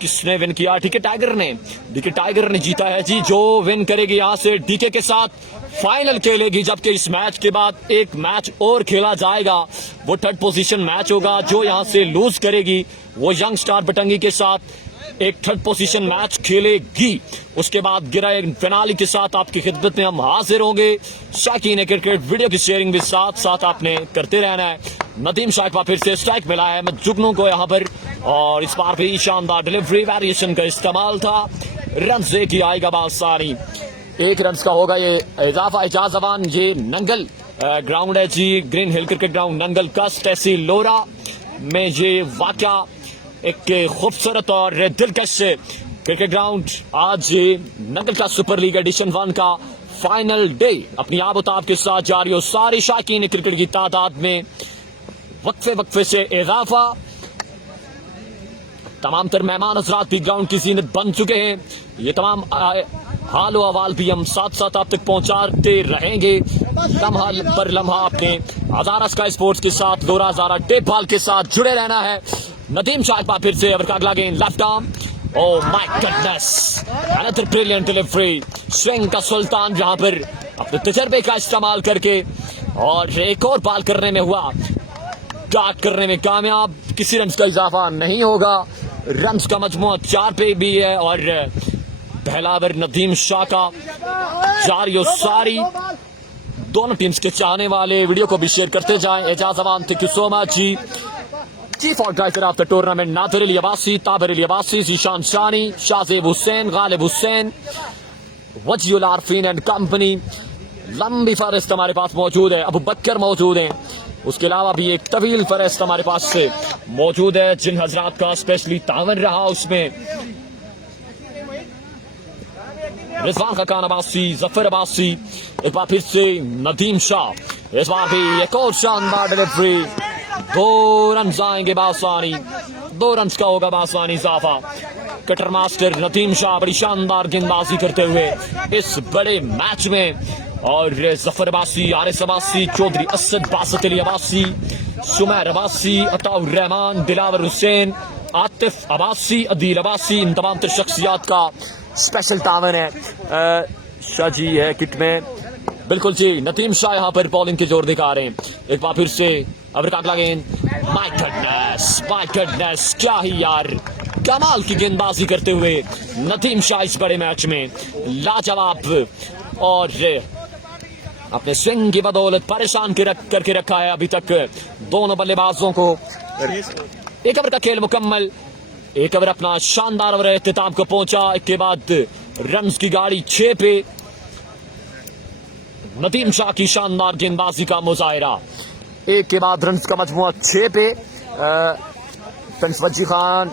किसने विन किया? डीके टाइगर ने। डीके टाइगर ने जीता है जी, जो विन करेगी यहाँ से डीके के साथ फाइनल खेलेगी। जबकि इस मैच के बाद एक मैच और खेला जाएगा, वो थर्ड पोजीशन मैच होगा। जो यहाँ से लूज करेगी वो यंग स्टार बटंगी के साथ एक थर्ड पोजीशन मैच खेलेगी। उसके बाद गिराए फिनाली के साथ आपकी खिदमत में हम हाजिर होंगे। शाकीन क्रिकेट वीडियो की शेयरिंग भी साथ साथ आपने करते रहना है। नदीम शाह का फिर से स्ट्राइक मिला है जुगनू को यहाँ पर, और इस बार भी शानदार डिलीवरी वेरिएशन का इस्तेमाल था। रन से की आएगा बात सारी। एक रन का होगा ये इजाफा। एजाज जवान, ये नंगल ग्राउंड है जी, Green Hill cricket ground Nangal कस्ट ऐसी लोरा में ये वाकया एक खूबसूरत और दिलकश क्रिकेट ग्राउंड। आज नंगल का सुपर लीग एडिशन 1 का फाइनल डे अपनी आबोताब के साथ जारी हो। सारी शाकीन क्रिकेट की तादाद में वक्फे से इजाफा। तमाम तर मेहमान हजरात भी ग्राउंड की जीनत बन चुके हैं। ये तमाम हाल अहवाल भी हम साथ साथ आप तक पहुंचाते रहेंगे। लम्हा पर लम्हा अपने हजारा स्काई स्पोर्ट्स के साथ, लोरा हजारा टेप बॉल के साथ जुड़े रहना है। नदीम शाह फिर से का अगला गेंद left arm. Oh my goodness, another brilliant delivery. Swing का सुल्तान जहां पर अपने तजर्बे का इस्तेमाल करके और एक और बॉल करने में हुआ, डार्ट करने में कामयाब। किसी रन का इजाफा नहीं होगा। रन का मजमूआ 4 पे भी है और पहला ओवर नदीम शाह का जारी सारी। दोनों टीम्स के चाहने वाले वीडियो को भी शेयर करते जाएं। Ejaz Awan, thank you so much जी। Chief organizer of the tournament Nadir Ali Abbasi, Tabir Ali Abbasi, Zeeshan Shani, Shahzeb Hussain, Ghalib Hussain, Wajiul Arfeen and company. लंबी फहरिस्त हमारे पास मौजूद है। अबू बकर मौजूद है। उसके अलावा भी एक तवील फहरिस्त हमारे पास से मौजूद है जिन हजरात का स्पेशली तावन रहा। उसमें रिजवान खान अब्बासी, जफर अब्बासी, एक बार फिर से नदीम शाह। इस बार भी एक और शानदार डिलीवरी। 2 रन आएंगे बासानी, 2 रन का होगा बासानी इजाफा। कटर मास्टर नदीम शाह बड़ी शानदार गेंदबाजी करते हुए इस बड़े मैच में। और जफर अब्बासी, आरिस अब्बासी, चौधरी असद, बासत अली अब्बासी, सुमैर अब्बासी, अताउर रहमान, दिलावर हुसैन, आतिफ अब्बासी, अदील अब्बासी, इन तमाम तर शख्सियात का स्पेशल तावन है। शाह जी है किट में, बिल्कुल जी। नदीम शाह यहाँ पर बॉलिंग के जोर दिखा रहे हैं। एक बार फिर से अब अगला गेंद। माय गॉडनेस, क्या ही यार, कमाल की गेंदबाजी करते हुए नदीम शाह इस बड़े मैच में लाजवाब और अपने स्विंग की बदौलत परेशान करके रखा है अभी तक दोनों बल्लेबाजों को। एक ओवर का खेल मुकम्मल। एक ओवर अपना शानदार ओवर इख्तिताम को पहुंचा। इसके बाद रन की गाड़ी 6 पे। नदीम शाह की शानदार गेंदबाजी का मुजाहिरा। एक के बाद रन का मजमुआ 6 पे। वजी खान,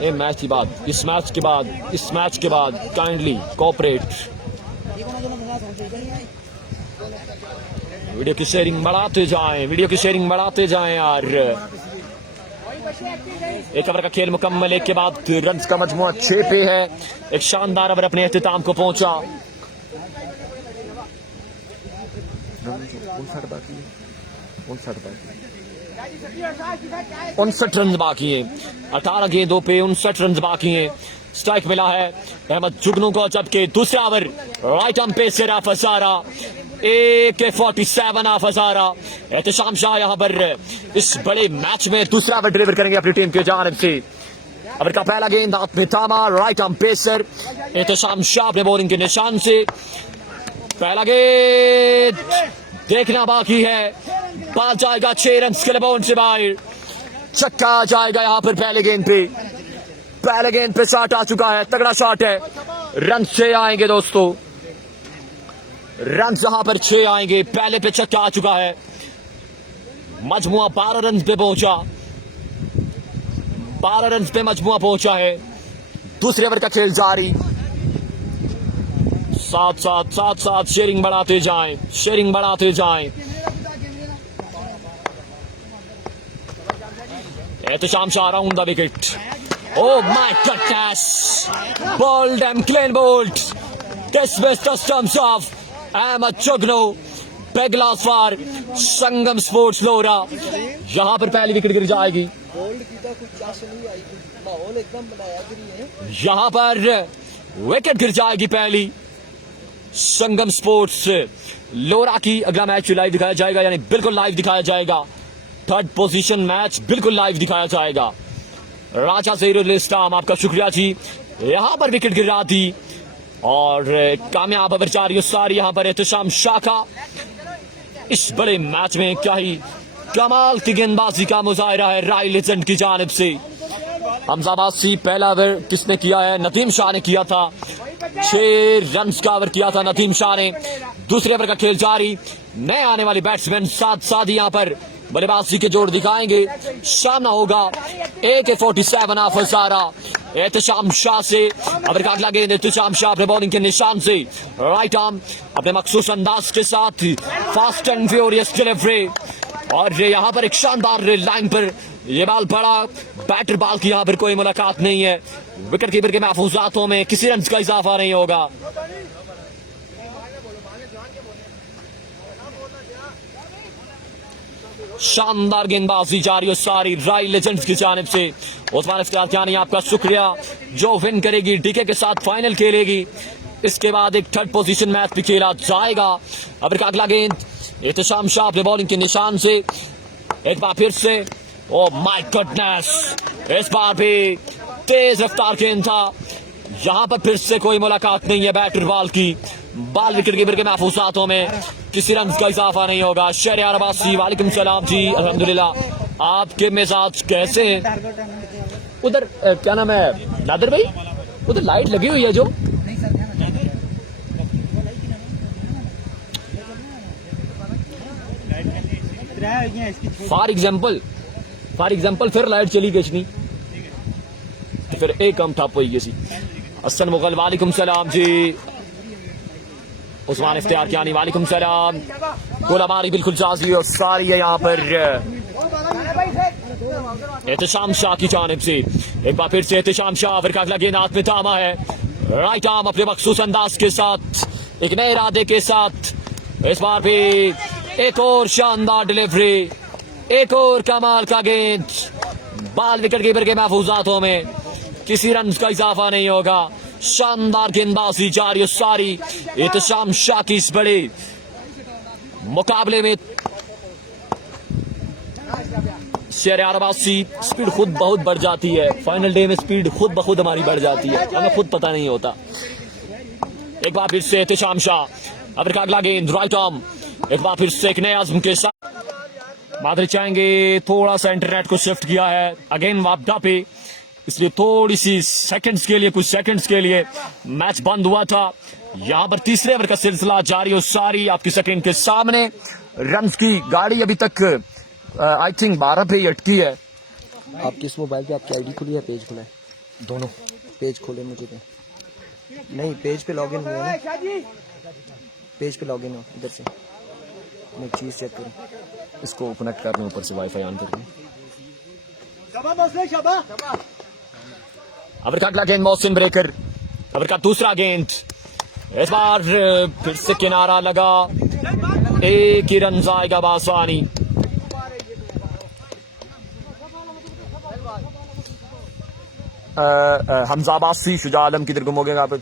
ये मैच की बाद, इस मैच के बाद काइंडली कोऑपरेट। वीडियो की शेयरिंग बढ़ाते जाएं यार। एक ओवर का खेल मुकम्मल। एक के बाद रन का मजमुआ 6 पे है। एक शानदार ओवर अपने इख्तिताम को पहुंचा। 59 रन बाकी है। 18 गेंदों पे 59 रन बाकी हैं। स्ट्राइक मिला है अहमद जुगनू को। जबकि दूसरा over right arm pacer of Hazara, AK-47 of Hazara. Ehtesham Shah यहाँ पर इस बड़े मैच में दूसरा ओवर डिलीवर करेंगे अपनी टीम की जानिब से। ओवर का पहला गेंद हाथ में थामा, right arm pacer Ehtesham Shah अपने बॉलिंग के निशान से। पहला गेंद देखना बाकी है। बाल जाएगा 6 रन के लिए बाउंड से बाहर। छक्का जाएगा यहाँ पर पहले गेंद पे शॉट आ चुका है। तगड़ा शॉट है। रन 6 आएंगे दोस्तों, रन यहाँ पर 6 आएंगे। पहले पे छक्का आ चुका है। मजमुआ 12 रन पे पहुंचा। 12 रन पे मजमुआ पहुंचा है। दूसरे ओवर का खेल जारी। साथ शेयरिंग बढ़ाते जाएं। Ehtisham Shah round the wicket. Oh my goodness, bowled and clean bowled. dismissed customs of Ahmed Chugno, big loss for Sangam Sports Lora. यहाँ पर पहली विकेट गिर जाएगी। गोल्ड की तो कुछ चाश नहीं आई, माहौल एकदम बनाया गिरी है। यहाँ पर विकेट गिर जाएगी पहली संगम स्पोर्ट्स लोरा की। अगला मैच लाइव दिखाया जाएगा, यानी बिल्कुल लाइव दिखाया जाएगा। थर्ड पोजीशन मैच बिल्कुल लाइव दिखाया जाएगा। राजा ज़हीरुल इस्लाम, आपका शुक्रिया जी। यहाँ पर विकेट गिर रहा थी और कामयाब ओवर जारी सारी यहाँ पर एहतशाम शाह का। इस बड़े मैच में क्या ही कमाल की गेंदबाजी का मुजाहिरा है राय लेजेंड की जानिब से। हमजा अब्बासी पहला ओवर किसने किया है? नदीम शाह ने किया था। 6 रन का ओवर किया था नदीम शाह ने। दूसरे ओवर का खेल जारी। नए आने वाले बैट्समैन साथ साथ यहाँ पर बल्लेबाजी के जोड़ दिखाएंगे। सामना होगा AK-47 ऑफ हजारा एहतशाम शाह से। ओवर का अगला गेंद एहतशाम शाह अपने बॉलिंग के निशान से राइट आर्म अपने मखसूस अंदाज के साथ फास्ट एंड फ्यूरियस डिलीवरी। और यहाँ पर एक शानदार लाइन पर ये बॉल पड़ा। बैटर बॉल की यहाँ पर कोई मुलाकात नहीं है। विकेट कीपर के महफूजातों में किसी रन का इजाफा नहीं होगा। शानदार गेंदबाजी जारी और सारी राय लेजेंड्स की जानिब से। उस्मान इफ्तियार, आपका शुक्रिया। जो विन करेगी डीके के साथ फाइनल खेलेगी। इसके बाद एक थर्ड पोजीशन मैच भी खेला जाएगा। अब का अगला गेंद एहतशाम शाह अपने बॉलिंग के निशान से एक बार फिर से। ओ माय गॉडनेस, इस बार भी तेज रफ्तार गेंद था। यहाँ पर फिर से कोई मुलाकात नहीं है बैटर बॉल की। बॉल विकेट कीपर के महफूजातों में किसी रन का इजाफा नहीं होगा। शहरयार अब्बासी, वालेकुम सलाम जी, अल्हम्दुलिल्लाह। आपके मिजाज कैसे हैं? उधर क्या नाम है नादिर भाई, उधर लाइट लगी हुई है जो। फॉर एग्जाम्पल फिर लाइट चली गई नहीं तो फिर एक कम ठप हुई गई। हसन मुगल, वालेकुम सलाम जी। उस्मान इफ्तियार कियानी, वालेकुम सलाम। गोलाबारी बिल्कुल जाजी और सारी है यहाँ पर एहतशाम शाह की जानिब से। एक बार फिर से एहतशाम शाह का अगला गेंद हाथ में थामा है। राइट आर्म अपने मखसूस अंदाज के साथ, एक नए इरादे के साथ। इस बार भी एक और शानदार डिलीवरी, एक और कमाल का गेंद। बॉल विकेट कीपर के महफूजातों में किसी रन का इजाफा नहीं होगा। शानदार गेंदबाजी जारी और सारी एहतशाम शाह की इस बड़े मुकाबले में। शहरयार अब्बासी, स्पीड खुद बहुत बढ़ जाती है। फाइनल डे में स्पीड खुद ब खुद हमारी बढ़ जाती है, हमें खुद पता नहीं होता। एक बार फिर से एहतशाम शाह, अब का अगला गेंद राइट आर्म, एक बार फिर से एक नए आज़म के साथ। मादरी चाहेंगे थोड़ा सा इंटरनेट को शिफ्ट किया है अगेन वापदा पे, इसलिए थोड़ी सी सेकंड्स के लिए, कुछ सेकंड्स के लिए मैच बंद हुआ था। यहाँ पर तीसरे ओवर का सिलसिला जारी और सारी आपकी स्क्रीन के सामने। रन की गाड़ी अभी तक आई थिंक 12 पे ही अटकी है। आपकी इस मोबाइल पे आपकी आईडी खुली है, पेज खुला है? दोनों पेज खोले मुझे तो नहीं, पेज पे लॉगिन हुआ है ना, पेज पे लॉगिन हो इधर से। मैं चीज चेक करूं, इसको कनेक्ट कर रहे हैं ऊपर से वाईफाई ऑन करके। अवर का अगला गेंद मोहसिन ब्रेकर, अवर का दूसरा गेंद, इस बार फिर से किनारा लगा, एक ही रन जाएगा बासानी। हमजा अब्बासी, शुजा आलम किधर गुम हो गए आप?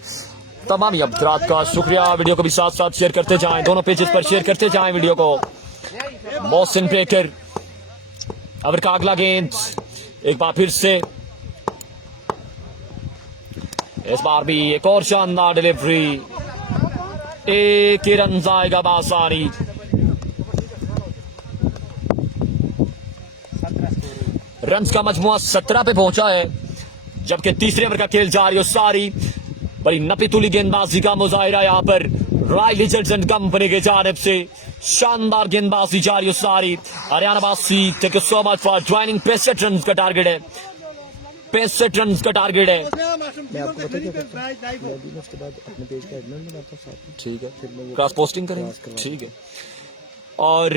तमाम ही अब्दरात का शुक्रिया। वीडियो को भी साथ साथ शेयर करते जाएं, दोनों पेजेस पर शेयर करते जाएं वीडियो को। मोहसिन ब्रेकर, अवर का अगला गेंद, एक बार फिर से, इस बार भी एक और शानदार डिलीवरी, एक ही रन जाएगा बासानी। रन का मजमुआ 17 पे पहुंचा है, जबकि तीसरे ओवर का खेल जारी और सारी बड़ी नपीतुली गेंदबाजी का मुजाहिरा यहाँ पर राय लीजेंड्स एंड कंपनी के जानिब से। शानदार गेंदबाजी जारी और सारी। हरियाणा वासी, thank you so much for joining. 65 run का टारगेट है, 65 रन का टारगेट है। मैं आपको पता क्या करता हूं, मैं भी उसके बाद अपने पेज का एडमिन बनाता हूं साथ में। ठीक है, फिर मैं क्रॉस पोस्टिंग करेंगे, ठीक है। और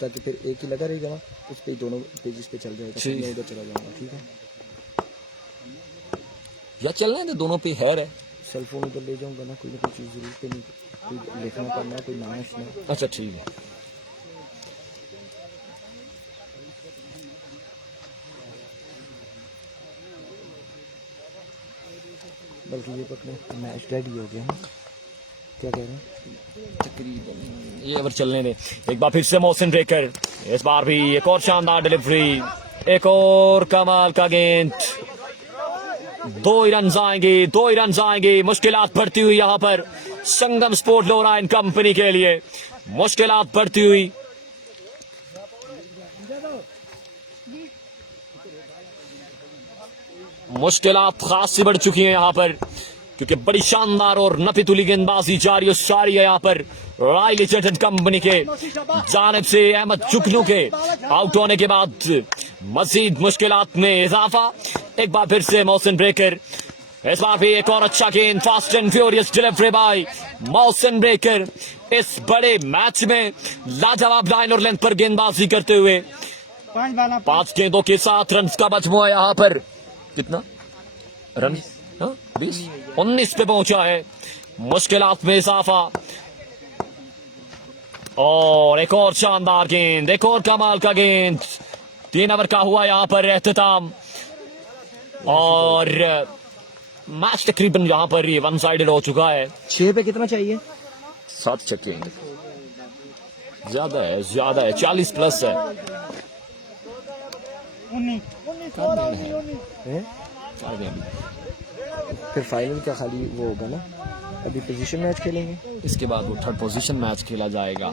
ताकि फिर एक ही लगा रहेगा ना, उस पे दोनों पेजेस पे चल जाएगा, फिर मैं उधर चला जाऊंगा। ठीक है, या चलने दे, दोनों पे है सेल फोन उधर ले जाऊंगा ना, कोई ना कोई चीज़ जरूर पे नहीं, कोई लिखना पढ़ना, कोई नाश ना। अच्छा ठीक है। बल्कि ये पकड़े, मैच रेडी हो गया। क्या कह रहे हैं? तकरीबन ये ओवर चलने दे। एक बार फिर से मोहसिन ब्रेकर, इस बार भी एक और शानदार डिलीवरी, एक और कमाल का गेंद। 2 ही रन आएंगे, 2 ही रन आएंगे। मुश्किलात बढ़ती हुई यहाँ पर संगम स्पोर्ट लोराइन कंपनी के लिए, मुश्किलात बढ़ती हुई। मुश्किलात खासी बढ़ चुकी हैं यहाँ पर, क्योंकि बड़ी शानदार और नफीतुली गेंदबाजी जारी और सारी है यहाँ पर रॉयल लिचर्टन कंपनी के जानिब से। अहमद जुगनू के आउट होने के बाद मजीद मुश्किलात में इजाफा। एक बार फिर से मोहसिन ब्रेकर, इस बार भी एक और अच्छा गेंद, fast and furious delivery by Mohsin ब्रेकर। इस बड़े मैच में लाजवाब लाइन और लेंथ पर गेंदबाजी करते हुए 5 गेंदों के 7 रन का मजमुआ यहाँ पर कितना रन, 19 पे पहुंचा है। मुश्किलात में इजाफा और एक और शानदार गेंद, एक और कमाल का गेंद। 3 ओवर का हुआ यहाँ पर एख्तिताम और मैच तकरीबन यहाँ पर ये 1 साइडेड हो चुका है। 6 पे कितना चाहिए? 7 छक्के ज्यादा है, ज्यादा है, 40 प्लस है। फिर फाइनल का खाली वो होगा ना, अभी पोजीशन मैच खेलेंगे, इसके बाद वो 3rd पोजीशन मैच खेला जाएगा।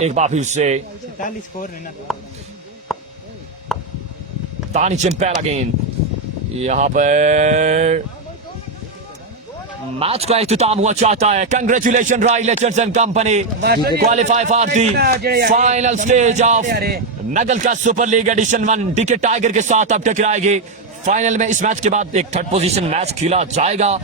एक बार फिर से दानी चिंपैला गेंद, यहाँ पर मैच का इख्तिताम हुआ चाहता है। Congratulation royal Licherton company, qualify for the final stage of Nangal का super league edition 1 DK Tiger के साथ अब टकराएगी फाइनल में। इस मैच के बाद एक 3rd पोजीशन मैच खेला जाएगा